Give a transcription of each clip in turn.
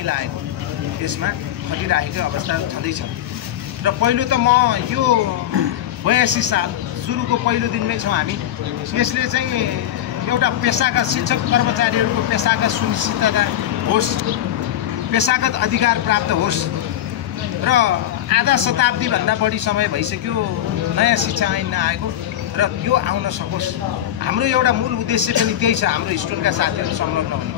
मिलाएको त्यसमा खटिराखेको अवस्था छँदैछ। र पहिलो त म यो 82 साल सुरुको पहिलो दिनमै छौँ हामी। यसले चाहिँ एउटा पेसागत शिक्षक कर्मचारीहरूको पेसागत सुनिश्चितता होस्, पेसागत अधिकार प्राप्त होस् र आधा शताब्दीभन्दा बढी समय भइसक्यो नयाँ शिक्षा ऐन आएको र यो आउन सकोस्। हाम्रो एउटा मूल उद्देश्य पनि त्यही छ, हाम्रो स्टुडेन्टका साथीहरू संलग्न हुने।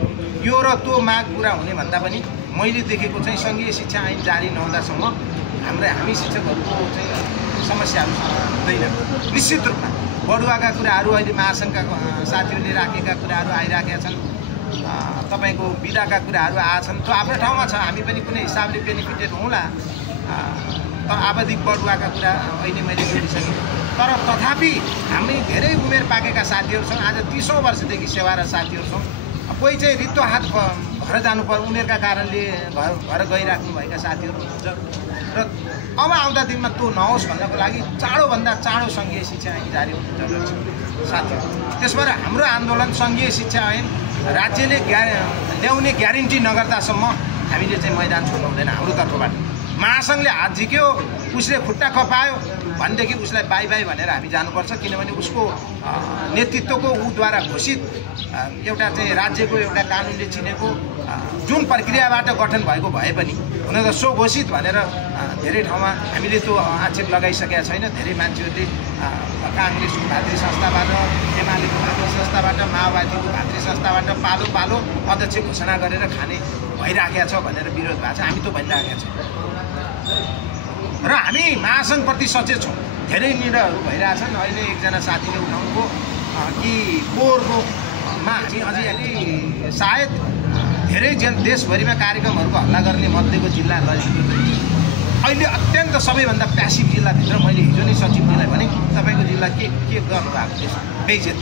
यो र त्यो माग पुरा हुने भन्दा पनि मैले देखेको चाहिँ सङ्घीय शिक्षा ऐन जारी नहुँदासम्म हामी शिक्षकहरूको चाहिँ समस्याहरू हुँदैन। निश्चित रूपमा बढुवाका कुराहरू अहिले महासङ्घका साथीहरूले राखेका कुराहरू आइराखेका छन्, तपाईँको बिदाका कुराहरू आएछन्, त्यो आफ्नो ठाउँमा छ। हामी पनि कुनै हिसाबले बेनिफिटेड हौँला, तर आवधिक बढुवाका कुरा अहिले मैले जोडिसकेँ। तर तथापि हामी धेरै उमेर पाकेका साथीहरू छौँ, आज 30औं वर्षदेखि सेवारत साथीहरू छौँ। कोही चाहिँ रित्तो हात घर जानु पर्यो, उमेरका कारणले घर गइराख्नुभएका साथीहरू हुनुहुन्छ र अब आउँदा दिनमा त्यो नहोस् भन्नको लागि चाँडोभन्दा चाँडो सङ्घीय शिक्षा ऐन जारी हुनु जरुरी छ साथीहरू। त्यसबाट हाम्रो आन्दोलन सङ्घीय शिक्षा ऐन राज्यले ल्याउने ग्यारेन्टी नगर्दासम्म हामीले चाहिँ मैदान छोड्नु हुँदैन हाम्रो तर्फबाट। महासङ्घले हात झिक्यो, उसले खुट्टा खपायो भनेदेखि उसलाई बाई बाई भनेर हामी जानुपर्छ, किनभने उसको नेतृत्वको ऊद्वारा घोषित एउटा चाहिँ राज्यको एउटा कानुनले चिनेको जुन प्रक्रियाबाट गठन भएको भए पनि हुन त सो घोषित भनेर धेरै ठाउँमा हामीले त्यो आक्षेप लगाइसकेका छैन। धेरै मान्छेहरूले काङ्ग्रेसको भातृ संस्थाबाट, एमालेको भातृ संस्थाबाट, माओवादीको भातृ संस्थाबाट पालो पालो अध्यक्ष घोषणा गरेर खाने भइराखेको छ भनेर विरोध भएको छ। हामी त भनिराखेका छौँ र हामी महासङ्घप्रति सचेत छौँ। धेरै निर्णयहरू भइरहेछन्। अहिले एकजना साथीले उठाउनुभयो कि पोहोरकोमा हामी अझै अलि सायद धेरै देशभरिमा कार्यक्रमहरूको हल्ला गर्ने मध्येको जिल्ला ललितपुर अहिले अत्यन्त सबैभन्दा प्यासिभ जिल्लाभित्र। मैले हिजो नै सचिवजीलाई भने तपाईँको जिल्ला के गर्नुभएको थियो, बेइज्जत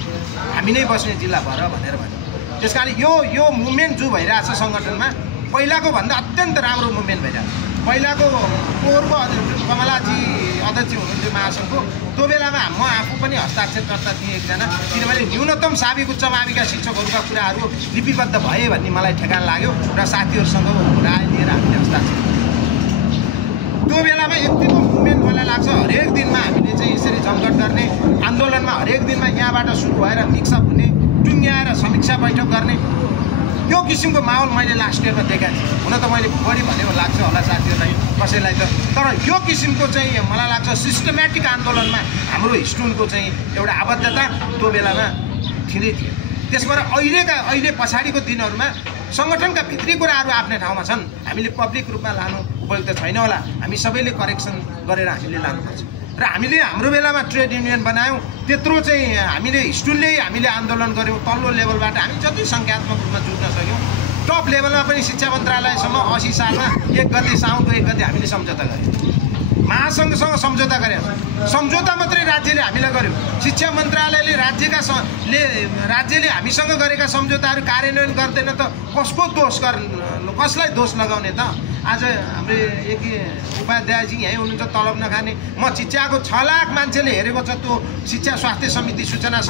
हामी नै बस्ने जिल्ला भएर भनेर भने। त्यस कारण यो मुभमेन्ट जो भइरहेछ सङ्गठनमा पहिलाको भन्दा अत्यन्त राम्रो मुभमेन्ट भइरहेछ। पहिलाको पोहोरको कमलाजी अध्यक्ष हुनुहुन्थ्यो महासङ्घको, त्यो बेलामा म आफू पनि हस्ताक्षरकर्ता थिएँ एकजना, किनभने न्यूनतम साबिक उच्च माविका शिक्षकहरूका कुराहरू लिपिबद्ध भए भन्ने मलाई ठेगान लाग्यो र साथीहरूसँग राय लिएर हामीले हस्ताक्षर। त्यो बेलामा यतिको मुभमेन्ट मलाई लाग्छ हरेक दिनमा हामीले चाहिँ यसरी जमघट गर्ने आन्दोलनमा हरेक दिनमा यहाँबाट सुरु भएर मिक्सअप हुने, टुङ्ग्याएर समीक्षा बैठक गर्ने यो किसिमको माहौल मैले लास्ट इयरमा देखाएको थिएँ। हुन त मैले बढी भनेको लाग्छ होला साथीहरूलाई कसैलाई त, तर यो किसिमको चाहिँ मलाई लाग्छ सिस्टमेटिक आन्दोलनमा हाम्रो स्टुडेन्टको चाहिँ एउटा आबद्धता त्यो बेलामा थिँदै थियो। त्यसबाट अहिले पछाडिको दिनहरूमा सङ्गठनका भित्री कुराहरू आफ्नै ठाउँमा छन्, हामीले पब्लिक रूपमा लानु उपयुक्त छैन होला। हामी सबैले करेक्सन गरेर हामीले लानुपर्छ र हामीले हाम्रो बेलामा ट्रेड युनियन बनायौँ, त्यत्रो चाहिँ हामीले स्टुडेन्टले हामीले आन्दोलन गऱ्यौँ। तल्लो लेभलबाट हामी जति सङ्ख्यात्मक रूपमा जुट्न सक्यौँ, टप लेभलमा पनि शिक्षा मन्त्रालयसम्म 80 सालमा 1 गते साउनको 1 गते हामीले सम्झौता गऱ्यौँ। महासङ्घसँग सम्झौता गऱ्यौँ, सम्झौता मात्रै राज्यले हामीलाई गर्यो। शिक्षा मन्त्रालयले राज्यले हामीसँग गरेका सम्झौताहरू कार्यान्वयन गर्दैन त कसको दोष कसलाई दोष लगाउने त? आज हाम्रो एक उपाध्यायजी यहीँ हुनुहुन्छ, तलब नखाने। म चिच्याको 6 लाख मान्छेले हेरेको छ त्यो शिक्षा स्वास्थ्य समिति सूचना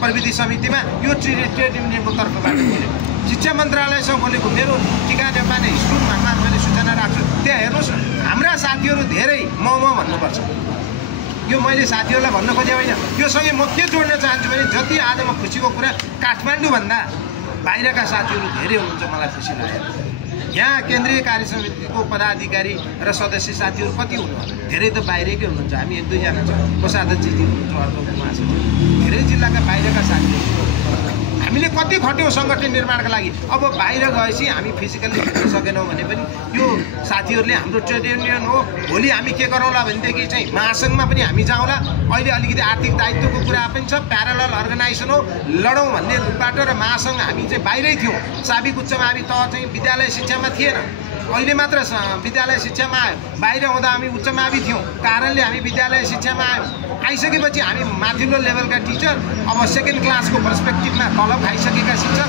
प्रविधि समितिमा यो ट्रेड युनियनको तर्फबाट मिल्यो। शिक्षा मन्त्रालयसँग बोलेको मेरो टिकामा स्कुलमा मैले सूचना राख्छु, त्यहाँ हेर्नुहोस् हाम्रा साथीहरू धेरै म भन्नुपर्छ। यो मैले साथीहरूलाई भन्न खोजेँ होइन। योसँगै म के जोड्न चाहन्छु भने जति आज म खुसीको कुरा काठमाडौँभन्दा बाहिरका साथीहरू धेरै हुनुहुन्छ, मलाई खुसी लाग्यो। यहाँ केन्द्रीय कार्य समितिको पदाधिकारी र सदस्य साथीहरू कति हुनुहुन्छ? धेरै त बाहिरकै हुनुहुन्छ। हामी 1-2 जना छौँ, कोषाध्यक्षजी हुनुहुन्छ, अर्को महासचिव, धेरै जिल्लाका बाहिरका साथीहरू। हामीले कति खट्यौँ सङ्गठन निर्माणका लागि। अब बाहिर गएपछि हामी फिजिकल्ली भेट्न सकेनौँ भने पनि यो साथीहरूले हाम्रो ट्रेड युनियन हो, भोलि हामी के गरौँला भनेदेखि चाहिँ महासङ्घमा पनि हामी जाउँला। अहिले अलिकति आर्थिक दायित्वको कुरा पनि छ, प्यारलल अर्गनाइजेसन हो, लडौँ भन्ने रूपबाट। र महासङ्घ हामी चाहिँ बाहिरै थियौँ, साबिक उच्च मावि त चाहिँ विद्यालय शिक्षामा थिएन, अहिले मात्र विद्यालय शिक्षामा आयो। बाहिर हुँदा हामी उच्च मावि थियौँ, कारणले हामी विद्यालय शिक्षामा आयौँ। आइसकेपछि हामी माथिल्लो लेभलका टिचर, अब सेकेन्ड क्लासको पर्सपेक्टिभमा तलब खाइसकेका शिक्षक,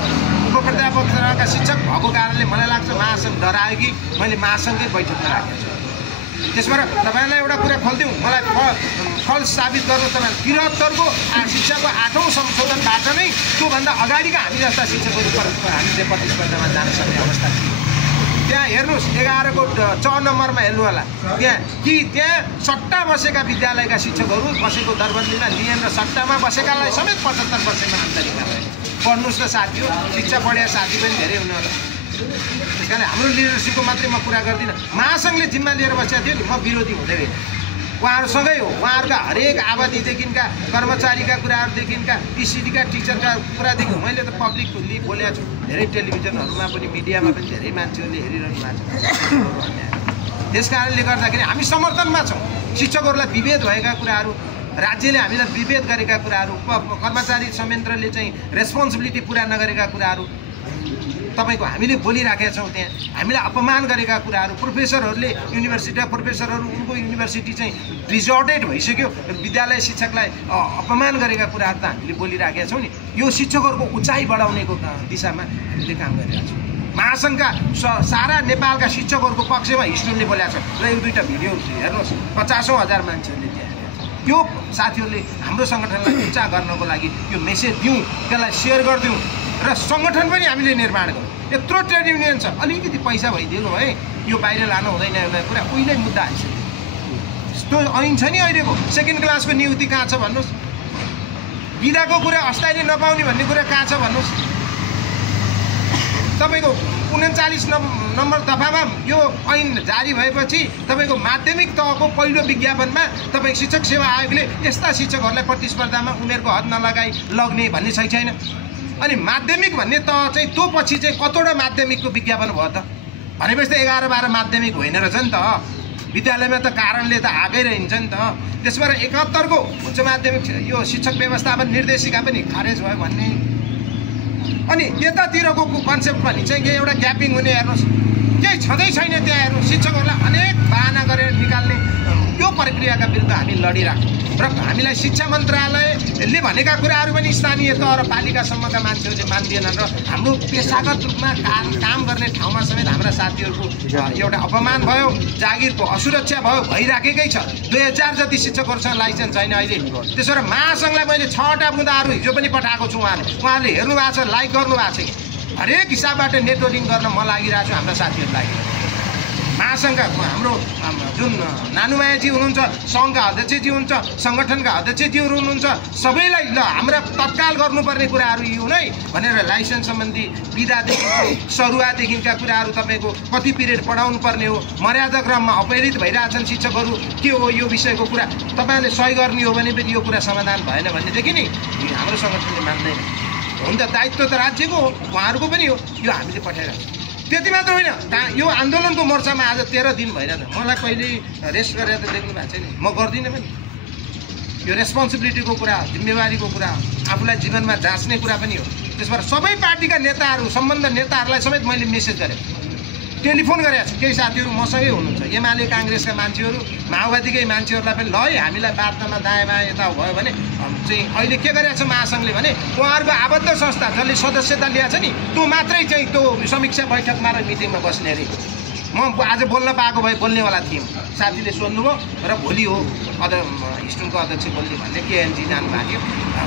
उपप्राध्यापकका शिक्षक भएको कारणले मलाई लाग्छ महासङ्घ डरायो कि मैले महासङ्घकै बैठकमा राखेको छु। त्यसबाट तपाईँलाई एउटा कुरा खोलिदिउँ, मलाई फल साबित गर्नुहोस्। तपाईँ 73को शिक्षाको 8औं संशोधनबाट नै त्योभन्दा अगाडिका हामी जस्ता शिक्षकहरू हामी चाहिँ प्रतिस्पर्धामा जान सक्ने अवस्था थियो। त्यहाँ हेर्नुहोस् 11 को 6 नम्बरमा हेर्नु होला त्यहाँ सट्टा बसेका विद्यालयका शिक्षकहरू बसेको दरबन्दीमा लिएन र सट्टामा बसेकालाई समेत 75% आन्तरिकता भयो। पढ्नुहोस् न साथी हो, शिक्षा पढेका साथी पनि धेरै हुनु होला। त्यस कारण हाम्रो लिडरसिपको मात्रै म कुरा गर्दिनँ। महासङ्घले जिम्मा लिएर बसेको थियो नि, म विरोधी हुँदै होइन, उहाँहरूसँगै हो। उहाँहरूका हरेक आबादीदेखिका कर्मचारीका कुराहरूदेखिका टिसिडीका टिचरका कुरादेखि मैले त पब्लिकली बोलेको छु। धेरै टेलिभिजनहरूमा पनि मिडियामा पनि धेरै मान्छेहरूले हेरिरहनु भएको छ। त्यस कारणले गर्दाखेरि हामी समर्थनमा छौँ। शिक्षकहरूलाई विभेद भएका कुराहरू, राज्यले हामीलाई विभेद गरेका कुराहरू, कर्मचारी संयन्त्रले चाहिँ रेस्पोन्सिबिलिटी पुरा नगरेका कुराहरू तपाईँको हामीले बोलिराखेका छौँ। त्यहाँ हामीलाई अपमान गरेका कुराहरू, प्रोफेसरहरूले युनिभर्सिटीका प्रोफेसरहरू उनको युनिभर्सिटी चाहिँ रिजर्टेड भइसक्यो, विद्यालय शिक्षकलाई अपमान गरेका कुराहरू त हामीले बोलिराखेका छौँ नि। यो शिक्षकहरूको उचाइ बढाउनेको दिशामा हामीले काम गरिरहेका छौँ। महासङ्घका सारा नेपालका शिक्षकहरूको पक्षमा हिस्टोनले बोलेको छ र एक दुईवटा भिडियो हेर्नुहोस्, 50,000 मान्छेहरूले त्यहाँ यो साथीहरूले हाम्रो सङ्गठनलाई उच्चा गर्नको लागि यो मेसेज दिउँ, त्यसलाई सेयर गरिदिउँ र सङ्गठन पनि हामीले निर्माण गरौँ। यत्रो ट्रेड युनियन छ, अलिकति पैसा भइदिनु है, यो बाहिर लानु हुँदैन एउटा कुरा, उहिले मुद्दा आइसक्यो। यस्तो ऐन छ नि अहिलेको। सेकेन्ड क्लासको नियुक्ति कहाँ छ भन्नुहोस्, बिदाको कुरा अस्थायीले नपाउने भन्ने कुरा कहाँ छ भन्नुहोस्। तपाईँको 39 नम्बर दफामा यो ऐन जारी भएपछि तपाईँको माध्यमिक तहको पहिलो विज्ञापनमा तपाईँ शिक्षक सेवा आयोगले यस्ता शिक्षकहरूलाई प्रतिस्पर्धामा उमेरको हद नलगाई लग्ने भन्ने छ छैन। अनि माध्यमिक भन्ने तह चाहिँ त्यो पछि चाहिँ कतवटा माध्यमिकको विज्ञापन भयो त भनेपछि त 11-12 माध्यमिक होइन रहेछ नि त। विद्यालयमा त कारणले त आगै रहन्छ नि त। त्यसबाट 71 को उच्च माध्यमिक यो शिक्षक व्यवस्थापन निर्देशिका पनि खारेज भयो भन्ने। अनि यतातिरको कन्सेप्ट पनि चाहिँ के एउटा ग्यापिङ हुने हेर्नुहोस्, केही छँदै छैन त्यहाँ हेर्नु। शिक्षकहरूलाई अनेक बाहना गरेर निकाल्ने यो प्रक्रियाका विरुद्ध हामी लडिराख्छौँ र हामीलाई शिक्षा मन्त्रालयले भनेका कुराहरू पनि स्थानीय तह र पालिकासम्मका मान्छेहरूले मान्दिएनन् र हाम्रो पेसागत रूपमा काम गर्ने ठाउँमा समेत हाम्रा साथीहरूको एउटा अपमान भयो, जागिरको असुरक्षा भयो, भइराखेकै छ। 2000 जति शिक्षकहरूसँग लाइसेन्स छैन अहिले। त्यसो भएर महासङ्घलाई मैले 6वटा मुद्दाहरू हिजो पनि पठाएको छु। उहाँहरूले हेर्नु भएको छ, लाइक गर्नु भएको छ कि हरेक हिसाबबाट नेटवर्किङ गर्न म लागिरहेको छु, हाम्रा साथीहरू लागि। महासङ्घका हाम्रो जुन नानुमायाजी हुनुहुन्छ, सङ्घका अध्यक्षजी हुनुहुन्छ, सङ्गठनका अध्यक्षजीहरू हुनुहुन्छ, सबैलाई ल हाम्रा तत्काल गर्नुपर्ने कुराहरू यो नै भनेर लाइसेन्स सम्बन्धी विधादेखिको सरुवादेखिका कुराहरू तपाईँको कति पिरियड पढाउनु पर्ने हो, मर्यादा क्रममा अपहरित भइरहेछन् शिक्षकहरू, के हो यो विषयको कुरा तपाईँहरूले सही गर्ने हो भने पनि यो कुरा समाधान भएन भनेदेखि नि हाम्रो सङ्गठनले मान्दैन। हुन त दायित्व त राज्यको हो, उहाँहरूको पनि हो, यो हामीले पठाइरहेको छौँ। त्यति मात्र होइन, यो आन्दोलनको मोर्चामा आज 13 दिन भइरहेछ। मलाई कहिले रेस्ट गरेर त देख्नु भएको छैन, म गर्दिनँ पनि। यो रेस्पोन्सिबिलिटीको कुरा, जिम्मेवारीको कुरा, आफूलाई जीवनमा जाँच्ने कुरा पनि हो। त्यसबाट सबै पार्टीका नेताहरू, सम्बन्ध नेताहरूलाई समेत मैले मेसेज गरेँ, टेलिफोन गरेको छु। केही साथीहरू मसँगै हुनुहुन्छ, एमाले काङ्ग्रेसका मान्छेहरू, माओवादीकै मान्छेहरूलाई पनि ल है हामीलाई वार्तामा दायाँ बायाँ यता भयो भने चाहिँ अहिले के गरिरहेको छ महासङ्घले भने उहाँहरूको आबद्ध संस्था जसले सदस्यता ल्याएको छ नि त्यो मात्रै चाहिँ त्यो समीक्षा बैठकमा र मिटिङमा बस्ने अरे। म आज बोल्न पाएको भए बोल्नेवाला थिएँ, साथीले सोध्नुभयो र भोलि हो हिस्टोनको अध्यक्ष बोल्ने भन्ने केएनजी जानुभएको थियो।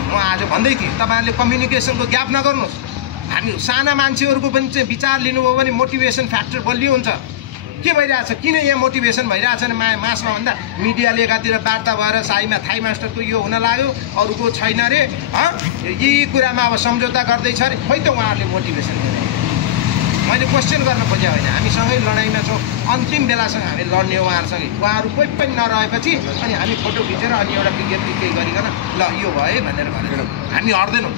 म आज भन्दै थिएँ तपाईँहरूले कम्युनिकेसनको ग्याप नगर्नुहोस्। हामी साना मान्छेहरूको पनि चाहिँ विचार लिनुभयो भने मोटिभेसन फ्याक्टर बलियो हुन्छ। के भइरहेछ, किन यहाँ मोटिभेसन भइरहेछ भने मासमा भन्दा मिडियाले एकातिर वार्ता भएर साईमा थाई मास्टरको यो हुन लाग्यो, अरूको छैन अरे, यी कुरामा अब सम्झौता गर्दैछ अरे, खोइ त उहाँहरूले मोटिभेसन गरेर। मैले क्वेसन गर्न खोजेँ होइन, हामीसँगै लडाइँमा छौँ, अन्तिम बेलासँग हामी लड्ने हो उहाँहरूसँगै। उहाँहरू कोही पनि नरहेपछि अनि हामी फोटो खिचेर अनि एउटा विज्ञप्ति केही गरिकन ल यो भयो भनेर भनेर हामी हट्दैनौँ,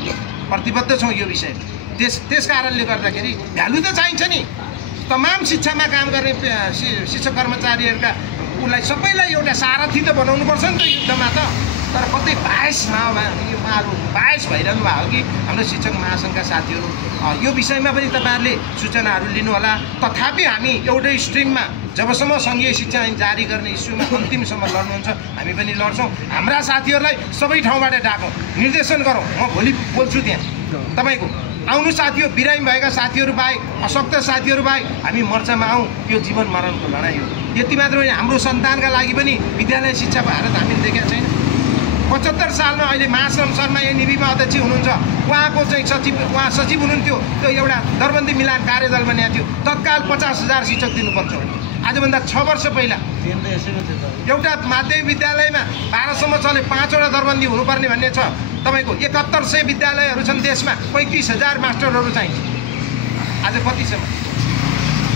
प्रतिबद्ध छौँ यो विषयमा। त्यस कारणले गर्दाखेरि भ्यालु त चाहिन्छ नि। तमाम शिक्षामा काम गर्ने शिक्षक कर्मचारीहरूका उसलाई सबैलाई एउटा सारथी त बनाउनुपर्छ नि त युद्धमा त। तर कतै उहाँहरू बायस भइरहनु भएको कि हाम्रो शिक्षक महासङ्घका साथीहरू यो विषयमा पनि तपाईँहरूले सूचनाहरू लिनुहोला। तथापि हामी एउटै स्ट्रिममा जबसम्म सङ्घीय शिक्षा ऐन जारी गर्ने इस्युमा अन्तिमसम्म लड्नुहुन्छ हामी पनि लड्छौँ। हाम्रा साथीहरूलाई सबै ठाउँबाट डाकौँ, निर्देशन गरौँ। म भोलि बोल्छु त्यहाँ तपाईँको आउनु साथीहरू, बिरामी भएका साथीहरू बाहेक, अशक्त साथीहरू बाहेक हामी मोर्चामा आउँ। यो जीवन मरणको लडाइँ हो। यति मात्र होइन, हाम्रो सन्तानका लागि पनि विद्यालय शिक्षा भारत हामीले देखेका छैन। 75 सालमा अहिले महाश्रम शर्मा एनइबीमा अध्यक्ष हुनुहुन्छ, उहाँको चाहिँ सचिव हुनुहुन्थ्यो। त्यो एउटा दरबन्दी मिलान कार्यदल बनिएको थियो, तत्काल 50,000 शिक्षक दिनुपर्छ भने आजभन्दा 6 वर्ष पहिला एउटा माध्यमिक विद्यालयमा 12सम्म चले 5वटा दरबन्दी हुनुपर्ने भन्ने छ। तपाईँको 7100 विद्यालयहरू छन् देशमा, 35,000 मास्टरहरू चाहिन्छ। आज कति छ?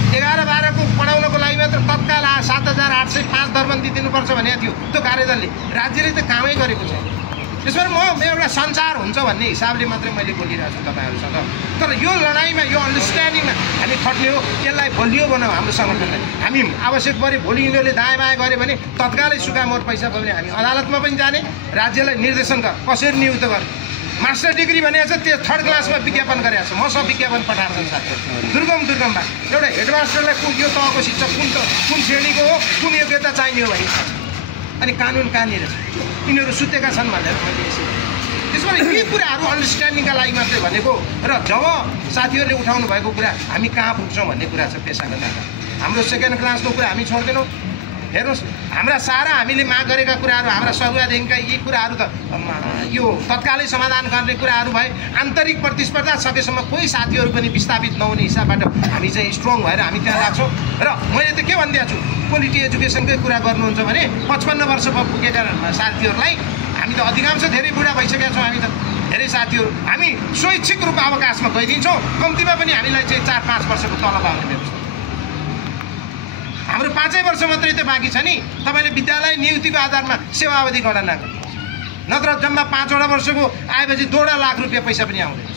11-12 को पढाउनको लागि मात्र तत्काल 7,805 दरबन्दी दिनुपर्छ भनेको थियो त्यो कार्यदलले। राज्यले त कामै गरेको छ। त्यसबाट म एउटा सञ्चार हुन्छ भन्ने हिसाबले मात्रै मैले बोलिरहेको छु तपाईँहरूसँग। तर यो लडाइँमा, यो अन्डरस्ट्यान्डिङमा हामी खट्ने हो, यसलाई बलियो बनाऊ हाम्रो सङ्गठनलाई। हामी आवश्यक परे भोलि यिनीहरूले दायाँ बायाँ गऱ्यो भने तत्कालै सुकामोर पैसा पाउने हामी अदालतमा पनि जाने, राज्यलाई निर्देशन गर कसरी नियुक्त गर्ने। मास्टर डिग्री भनेको छ त्यो 3rd क्लासमा विज्ञापन गरेको छ, म सब विज्ञापन पठाएको छु साथीहरू। दुर्गममा एउटा हेडमास्टरलाई यो तहको शिक्षक कुन श्रेणीको हो, कुन योग्यता चाहिने हो भने अनि कानुन कहाँनिर छ, यिनीहरू सुतेका छन् भनेर मैले यसरी। त्यसबाट यी कुराहरू अन्डरस्ट्यान्डिङका लागि मात्रै भनेको। र जब साथीहरूले उठाउनु भएको कुरा हामी कहाँ पुग्छौँ भन्ने कुरा छ पेसागत आधार। हाम्रो 2nd क्लासको कुरा हामी छोड्दैनौँ। हेर्नुहोस्, हाम्रा सारा हामीले माग गरेका कुराहरू, हाम्रा सरुवादेखिका यी कुराहरू त यो तत्कालै समाधान गर्ने कुराहरू भए। आन्तरिक प्रतिस्पर्धा सकेसम्म कोही साथीहरू पनि विस्थापित नहुने हिसाबबाट हामी चाहिँ स्ट्रङ भएर हामी त्यहाँ लाग्छौँ। र मैले त के भनिदिएको छु, क्वालिटी एजुकेसनकै कुरा गर्नुहुन्छ भने 55 वर्ष पुगेका साथीहरूलाई हामी त अधिकांश धेरै बुढा भइसकेका छौँ। हामी त धेरै साथीहरू हामी स्वैच्छिक रूपमा अवकाशमा गइदिन्छौँ। कम्तीमा पनि हामीलाई चाहिँ 4-5 वर्षको तलब आउने व्यवस्था। हाम्रो 5 वर्ष मात्रै त बाँकी छ नि। तपाईँले विद्यालय नियुक्तिको आधारमा सेवा अवधि गणना गर्नुहोस्, नत्र जम्मा 5वटा वर्षको आएपछि 2 लाख रुपियाँ पैसा पनि आउँदैन।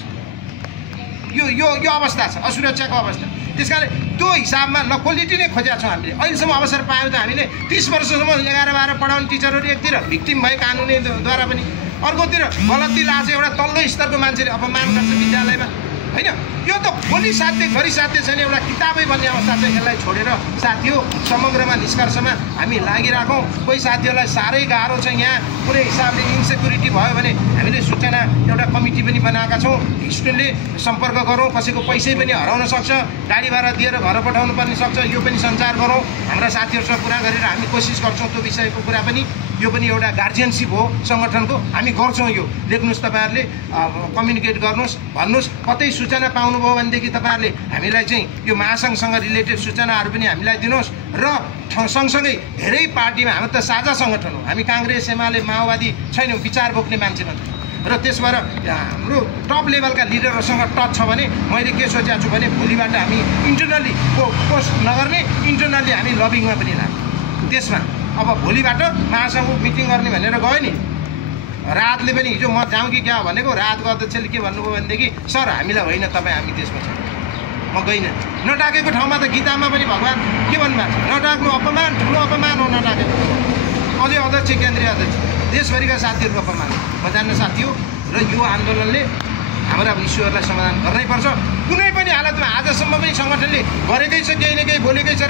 यो अवस्था छ, असुरक्षाको अवस्था। त्यस कारणले त्यो हिसाबमा ल क्वालिटी नै खोजेका छौँ हामीले। अहिलेसम्म अवसर पायौँ त हामीले 30 वर्षसम्म 11-12 पढाउने टिचरहरू एकतिर भिक्टिम भए कानुनीद्वारा पनि, अर्कोतिर गलती लाछ एउटा तल्लो स्तरको मान्छेले अपमान गर्छ विद्यालयमा, होइन? यो त बोली साध्य गरी साध्य छैन, एउटा किताबै बन्ने अवस्था छ। यसलाई छोडेर साथी हो समग्रमा निष्कर्षमा हामी लागिराखौँ। कोही साथीहरूलाई साह्रै गाह्रो छ, यहाँ कुनै हिसाबले इन्सेक्युरिटी भयो भने हामीले सूचना एउटा कमिटी पनि बनाएका छौँ। स्टुडेन्टले सम्पर्क गरौँ, कसैको पैसै पनि हराउन सक्छ, गाडी भाडा दिएर घर पठाउनु पर्ने सक्छ, यो पनि सञ्चार गरौँ। हाम्रा साथीहरूसँग कुरा गरेर हामी कोसिस गर्छौँ त्यो विषयको कुरा पनि। यो पनि एउटा गार्जियनसिप हो सङ्गठनको, हामी गर्छौँ। यो लेख्नुहोस्, तपाईँहरूले कम्युनिकेट गर्नुहोस्, भन्नुहोस्। कतै सूचना पाउनुभयो भनेदेखि तपाईँहरूले हामीलाई चाहिँ यो महासङ्घसँग रिलेटेड सूचनाहरू पनि हामीलाई दिनुहोस्। र सँगसँगै धेरै पार्टीमा हाम्रो त साझा सङ्गठन हो, हामी काङ्ग्रेस एमाले माओवादी छैनौँ, विचार बोक्ने मान्छे मात्रै। र त्यस भएर हाम्रो टप लेभलका लिडरहरूसँग टच छ भने मैले के सोचेको छु भने भोलिबाट हामी इन्टरनली पोस्ट नगर्ने, इन्टरनली हामी लबिङमा पनि लाग्ने। त्यसमा अब भोलिबाट महासङ्घ मिटिङ गर्ने भनेर गयो नि, रातले पनि हिजो म जाउँ कि क्या भनेको, रातको अध्यक्षले के भन्नुभयो भनेदेखि सर हामीलाई होइन तपाईँ हामी त्यसमा छ। म गइनँ। नडाकेको ठाउँमा त गीतामा पनि भगवान् के भन्नुभएको छ, नडाक्नु अपमान, ठुलो अपमान हो नडाकेको। अझै अध्यक्ष, केन्द्रीय अध्यक्ष, देशभरिका साथीहरूको अपमान म जान्न साथी हो। र यो आन्दोलनले हाम्रा इस्युहरूलाई समाधान गर्नैपर्छ कुनै पनि हालतमा। आजसम्म पनि सङ्गठनले गरेकै छ केही न केही बोलेकै छ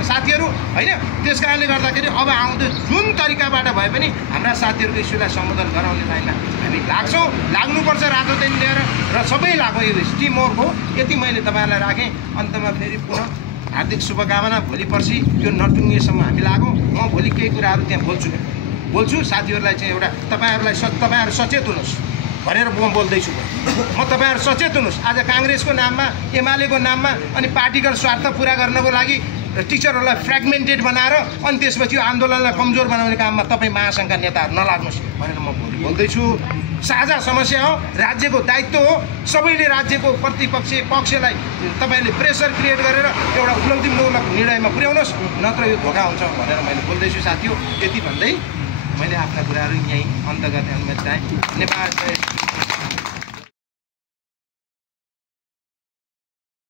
साथीहरू, होइन? त्यस कारणले गर्दाखेरि अब आउँदो जुन तरिकाबाट भए पनि हाम्रा साथीहरूको इस्युलाई सम्बोधन गराउने लाइनमा हामी लाग्छौँ, लाग्नुपर्छ रातो दिन लिएर। र सबै लाग्यो, यो टिम वर्क हो। यति मैले तपाईँहरूलाई राखेँ। अन्तमा फेरि पुनः हार्दिक शुभकामना। भोलि पर्सि यो नटुङ्गेसम्म हामी लागौँ। म भोलि केही कुराहरू त्यहाँ बोल्छु साथीहरूलाई चाहिँ एउटा तपाईँहरू सचेत हुनुहोस् भनेर म बोल्दैछु। म तपाईँहरू सचेत हुनुहोस्। आज काङ्ग्रेसको नाममा, एमालेको नाममा अनि पार्टीगत स्वार्थ पुरा गर्नको लागि टिचरहरूलाई फ्रेगमेन्टेड बनाएर अनि त्यसपछि आन्दोलनलाई कमजोर बनाउने काममा तपाईँ महासङ्घका नेताहरू नलाग्नुहोस् भनेर म भोलि बोल्दैछु। साझा समस्या हो, राज्यको दायित्व हो। सबैले राज्यको पक्षलाई तपाईँले प्रेसर क्रिएट गरेर एउटा उपलब्धिमूलक निर्णयमा पुर्याउनुहोस्, नत्र यो धोका हुन्छ भनेर मैले बोल्दैछु साथी हो। यति भन्दै मैले आफ्ना कुराहरू यहीँ अन्त गर्ने अनुमति चाहेँ। धन्यवाद।